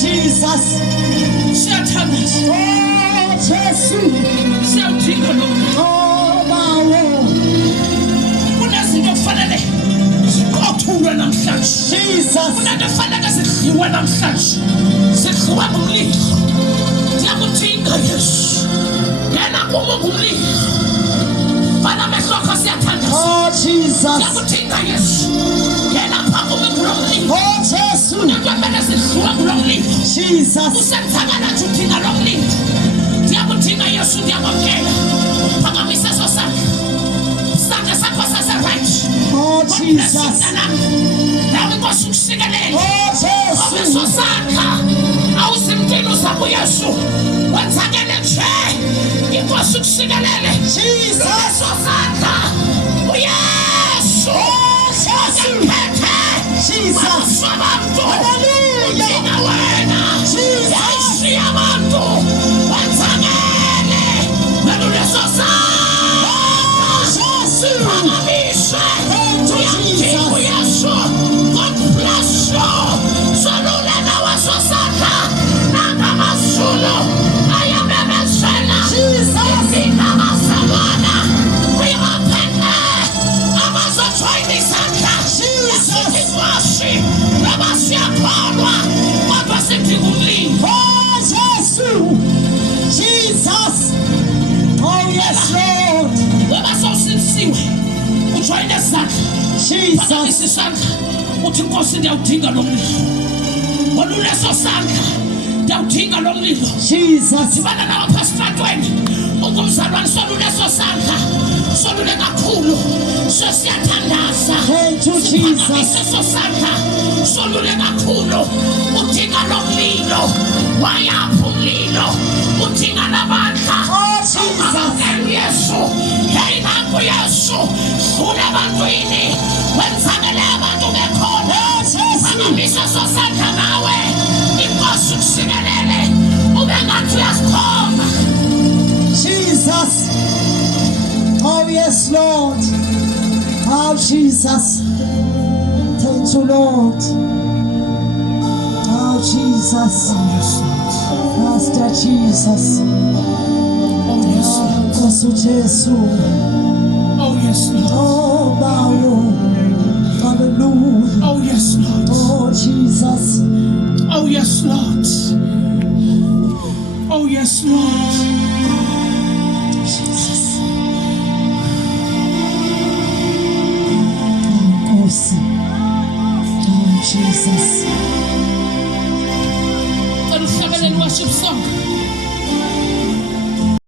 Jesus. Siyathandaza. Oh, Jesu. Siyawudinga lo mlilo. Oh, bawo. Kunezinto kufanele ziqothulwe namhlanje. Jesus. Kunento kufanele zidliwe namhlanje. Zidliwe ngumlilo. Ndiyakudinga Yesu. Yena kumo ngumlilo. Fana amehlo akho siyathandaza. Oh, Jesus. Ndiyakudinga Yesu. Yena phambi kulo mlilo. Oh, Jesu. Kunento kumele zidliwe kulo mlilo. Jesus. Usenzakala nje udinga lo mlilo. Ndiyakudinga Yesu, ndiyakwamkela. Phakamise eso sandla. Sandla sakho sase-right. Oh, Jesus. Nawe inkosi ukusikelele. Oh, Jesu. Eso sandla awusimdini uzakho Yesu. Wenzakele nje. Inkosi ukusikelele. Jesus. Eso sandla uYesu. Oh, Jesu. Jesus. Hallelujah. Jesus. Jesus. Oh, yes, Lord. Jesus. Uthi Nkosi ndiyawudinga lo mlilo. Waluleso sandla ndiyawudinga lo mlilo. Jesus. Sibana nawe apha esitratweni. Ungumzalwane soluleso sandla. Solule kakhulu. Siyathandaza. Thank you, Jesus. Eso sandla. Solule kakhulu. Udinga lo mlilo. Wayapha umlilo. Udinga namandla. Oh, Jesus. Yesu. Hey, nangu Yesu. Khula ebantwini. Wenzakele abantu bekhona. Phakamise eso sandla nawe. Inkosi ukusikelele. Ube ngathi uyasikhomba. Jesus. Oh, yes, Lord. Oh, Jesus. Thank you, Lord. Oh, Jesus. Master Jesus. Oh, yes, Lord. Kosu Jesu. Oh, yes, Lord. Oh, Bawo. Hallelujah. Oh, yes, Lord. Oh, Jesus. Oh, yes, Lord. Oh, yes, Lord. Jesus. Oh, Kosi. Oh, Jesus. Cela uhlabelele worship song.